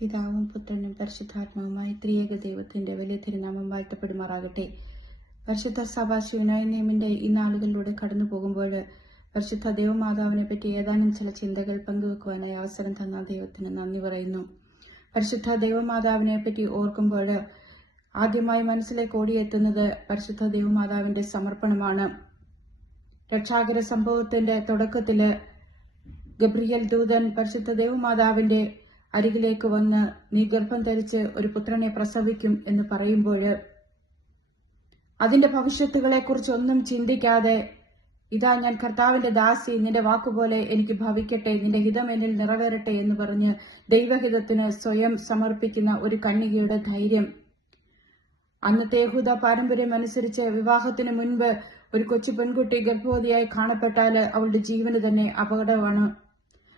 പിതാവും പുത്രനും പരിശുദ്ധാത്മാവുമായി ത്രിയേക ദൈവത്തിന്റെ വലിയ തിരുനാമം വാഴ്ത്തപ്പെടുമാറാകട്ടെ. പരിശുദ്ധ സഭ ശിവനായ ഈ നാളുകളിലൂടെ കടന്നു പോകുമ്പോൾ പരിശുദ്ധ ദൈവമാതാവിനെ പറ്റി ഏതാനും ചില ചിന്തകൾ പങ്കുവെക്കുവാനായി അവസരം തന്ന ദൈവത്തിന് നന്ദി പറയുന്നു. പരിശുദ്ധ ദൈവമാതാവിനെ പറ്റി ഓർക്കുമ്പോൾ ആദ്യമായി മനസ്സിലേക്ക് ഓടിയെത്തുന്നത് പരിശുദ്ധ ദൈവമാതാവിന്റെ സമർപ്പണമാണ്. രക്ഷാകര സംഭവത്തിന്റെ തുടക്കത്തില് ഗബ്രിയേൽ ദൂതൻ പരിശുദ്ധ ദൈവമാതാവിന്റെ അരികിലേക്ക് വന്ന് നീ ഗർഭം ധരിച്ച് ഒരു പുത്രനെ പ്രസവിക്കും എന്ന് പറയുമ്പോൾ അതിന്റെ ഭവിഷ്യത്തുകളെ കുറിച്ച് ഒന്നും ചിന്തിക്കാതെ ഇതാ ഞാൻ കർത്താവിന്റെ ദാസി, നിന്റെ വാക്കുപോലെ എനിക്ക് ഭവിക്കട്ടെ, നിന്റെ ഹിതം എന്നിൽ നിറവേറട്ടെ എന്ന് പറഞ്ഞ് ദൈവഹിതത്തിന് സ്വയം സമർപ്പിക്കുന്ന ഒരു കന്യകയുടെ ധൈര്യം. അന്നത്തെ യഹൂദ പാരമ്പര്യം അനുസരിച്ച് വിവാഹത്തിന് മുൻപ് ഒരു കൊച്ചു പെൺകുട്ടി ഗർഭവതിയായി കാണപ്പെട്ടാല് അവളുടെ ജീവന് തന്നെ അപകടമാണ്.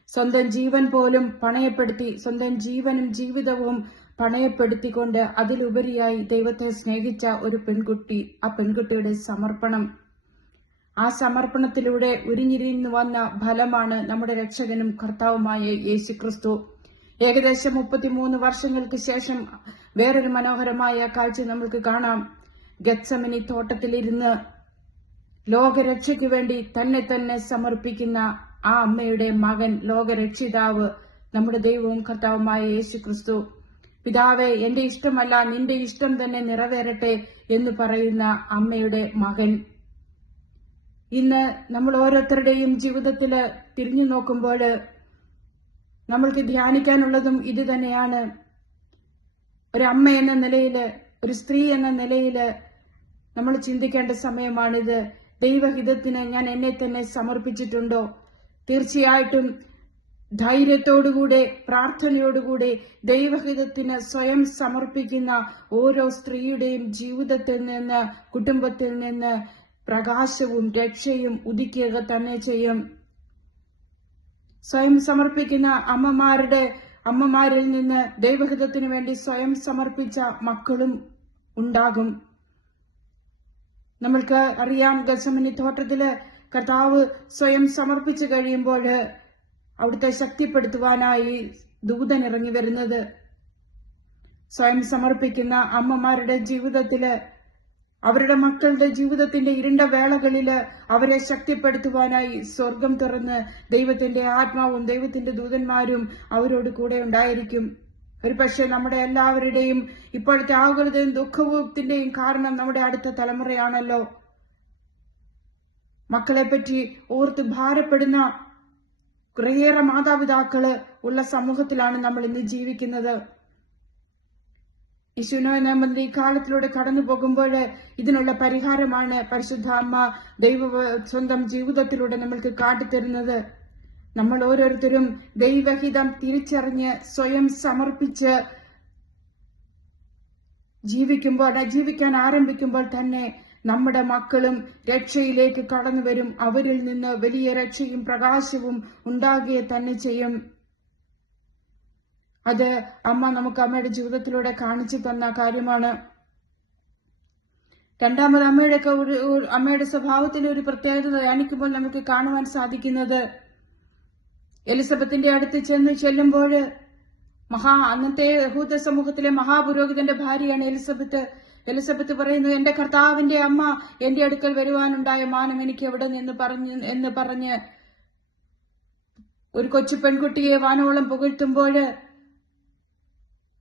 സ്വന്തം ജീവൻ പോലും പണയപ്പെടുത്തി, സ്വന്തം ജീവനും ജീവിതവും പണയപ്പെടുത്തിക്കൊണ്ട് അതിലുപരിയായി ദൈവത്തെ സ്നേഹിച്ച ഒരു പെൺകുട്ടി, ആ പെൺകുട്ടിയുടെ സമർപ്പണം, ആ സമർപ്പണത്തിലൂടെ ഉരിഞ്ഞിരിഞ്ഞു വന്ന ഫലമാണ് നമ്മുടെ രക്ഷകനും കർത്താവുമായ യേശുക്രിസ്തു. ഏകദേശം 33 വർഷങ്ങൾക്ക് ശേഷം വേറൊരു മനോഹരമായ കാഴ്ച നമുക്ക് കാണാം. ഗത്സമനി തോട്ടത്തിലിരുന്ന് ലോകരക്ഷയ്ക്ക് വേണ്ടി തന്നെ സമർപ്പിക്കുന്ന ആ അമ്മയുടെ മകൻ, ലോകരക്ഷിതാവ്, നമ്മുടെ ദൈവവും കർത്താവുമായ യേശുക്രിസ്തു. പിതാവേ, എന്റെ ഇഷ്ടമല്ല നിന്റെ ഇഷ്ടം തന്നെ നിറവേറട്ടെ എന്ന് പറയുന്ന അമ്മയുടെ മകൻ. ഇന്ന് നമ്മൾ ഓരോരുത്തരുടെയും ജീവിതത്തിൽ തിരിഞ്ഞു നോക്കുമ്പോൾ നമ്മൾക്ക് ധ്യാനിക്കാനുള്ളതും ഇത് തന്നെയാണ്. ഒരമ്മ എന്ന നിലയില്, ഒരു സ്ത്രീ എന്ന നിലയില് നമ്മൾ ചിന്തിക്കേണ്ട സമയമാണിത്. ദൈവഹിതത്തിന് ഞാൻ എന്നെ തന്നെ സമർപ്പിച്ചിട്ടുണ്ടോ? തീർച്ചയായിട്ടും ധൈര്യത്തോടുകൂടെ, പ്രാർത്ഥനയോടുകൂടെ ദൈവഹിതത്തിന് സ്വയം സമർപ്പിക്കുന്ന ഓരോ സ്ത്രീയുടെയും ജീവിതത്തിൽ നിന്ന്, കുടുംബത്തിൽ നിന്ന് പ്രകാശവും രക്ഷയും ഉദിക്കുക തന്നെ ചെയ്യും. സ്വയം സമർപ്പിക്കുന്ന അമ്മമാരിൽ നിന്ന് ദൈവഹിതത്തിന് വേണ്ടി സ്വയം സമർപ്പിച്ച മക്കളും ഉണ്ടാകും. നമ്മൾക്ക് അറിയാം, ഗത്സമനി തോട്ടത്തില് കർത്താവ് സ്വയം സമർപ്പിച്ചു കഴിയുമ്പോൾ അവിടുത്തെ ശക്തിപ്പെടുത്തുവാനായി ദൂതൻ ഇറങ്ങി വരുന്നത്. സ്വയം സമർപ്പിക്കുന്ന അമ്മമാരുടെ ജീവിതത്തില്, അവരുടെ മക്കളുടെ ജീവിതത്തിന്റെ ഇരുണ്ട വേളകളില് അവരെ ശക്തിപ്പെടുത്തുവാനായി സ്വർഗം തുറന്ന് ദൈവത്തിന്റെ ആത്മാവും ദൈവത്തിന്റെ ദൂതന്മാരും അവരോട് കൂടെ ഉണ്ടായിരിക്കും. ഒരു പക്ഷേ നമ്മുടെ എല്ലാവരുടെയും ഇപ്പോഴത്തെ ആകുലതയും ദുഃഖത്തിന്റെയും കാരണം നമ്മുടെ അടുത്ത തലമുറയാണല്ലോ. മക്കളെ പറ്റി ഓർത്ത് ഭാരപ്പെടുന്ന കുറേയേറെ മാതാപിതാക്കള് ഉള്ള സമൂഹത്തിലാണ് നമ്മൾ ഇന്ന് ജീവിക്കുന്നത്. യേശുവിന്റെ ഈ കാലത്തിലൂടെ കടന്നു പോകുമ്പോൾ ഇതിനുള്ള പരിഹാരമാണ് പരിശുദ്ധ അമ്മ സ്വന്തം ജീവിതത്തിലൂടെ നമ്മൾക്ക് കാട്ടിത്തരുന്നത്. നമ്മൾ ഓരോരുത്തരും ദൈവഹിതം തിരിച്ചറിഞ്ഞ് സ്വയം സമർപ്പിച്ച് ജീവിക്കാൻ ആരംഭിക്കുമ്പോൾ തന്നെ നമ്മുടെ മക്കളും രക്ഷയിലേക്ക് കടന്നു വരും. അവരിൽ നിന്ന് വലിയ രക്ഷയും പ്രകാശവും ഉണ്ടാകുക തന്നെ ചെയ്യും. അത് അമ്മ നമുക്ക് അമ്മയുടെ ജീവിതത്തിലൂടെ കാണിച്ചു തന്ന കാര്യമാണ്. രണ്ടാമത് അമ്മയുടെ സ്വഭാവത്തിലെ ഒരു പ്രത്യേകത ധ്യാനിക്കുമ്പോൾ നമുക്ക് കാണുവാൻ സാധിക്കുന്നത്, എലിസബത്തിന്റെ അടുത്ത് ചെല്ലുമ്പോൾ അന്നത്തെ യഹൂദ സമൂഹത്തിലെ മഹാപുരോഹിതന്റെ ഭാര്യയാണ് എലിസബത്ത് പറയുന്നത്, എന്റെ കർത്താവിന്റെ അമ്മ എന്റെ അടുക്കൽ വരുവാനുണ്ടായ മാനം എനിക്ക് എവിടെ നിന്ന് പറഞ്ഞ് ഒരു കൊച്ചു പെൺകുട്ടിയെ വാനോളം പുകഴ്ത്തുമ്പോൾ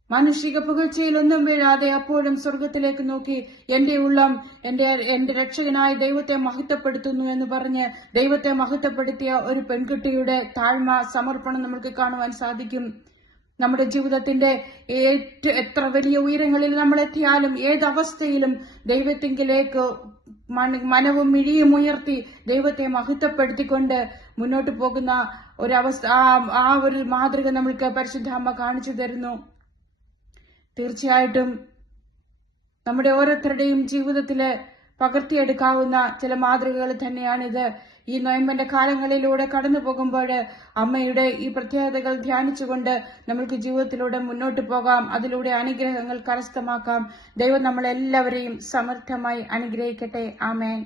മാനുഷിക പുകഴ്ചയിലൊന്നും വീഴാതെ അപ്പോഴും സ്വർഗത്തിലേക്ക് നോക്കി എന്റെ ഉള്ളം എന്റെ രക്ഷകനായ ദൈവത്തെ മഹത്വപ്പെടുത്തുന്നു എന്ന് പറഞ്ഞ് ദൈവത്തെ മഹത്വപ്പെടുത്തിയ ഒരു പെൺകുട്ടിയുടെ താഴ്മ, സമർപ്പണം നമുക്ക് കാണുവാൻ സാധിക്കും. നമ്മുടെ ജീവിതത്തിന്റെ എത്ര വലിയ ഉയരങ്ങളിൽ നമ്മൾ എത്തിയാലും, ഏതവസ്ഥയിലും ദൈവത്തിങ്കിലേക്ക് മനവും മിഴിയും ഉയർത്തി ദൈവത്തെ മഹത്വപ്പെടുത്തിക്കൊണ്ട് മുന്നോട്ട് പോകുന്ന ഒരവസ്ഥ, ആ ഒരു മാതൃക നമ്മൾക്ക് പരിശുദ്ധ അമ്മ കാണിച്ചു തരുന്നു. തീർച്ചയായിട്ടും നമ്മുടെ ഓരോരുത്തരുടെയും ജീവിതത്തില് പകർത്തിയെടുക്കാവുന്ന ചില മാതൃകകൾ തന്നെയാണിത്. ഈ നൊയമ്പന്റെ കാലങ്ങളിലൂടെ കടന്നു പോകുമ്പോൾ അമ്മയുടെ ഈ പ്രത്യേകതകൾ ധ്യാനിച്ചുകൊണ്ട് നമ്മൾക്ക് ജീവിതത്തിലൂടെ മുന്നോട്ട് പോകാം. അതിലൂടെ അനുഗ്രഹങ്ങൾ കരസ്ഥമാക്കാം. ദൈവം നമ്മളെല്ലാവരെയും സമർത്ഥമായി അനുഗ്രഹിക്കട്ടെ. ആമേൻ.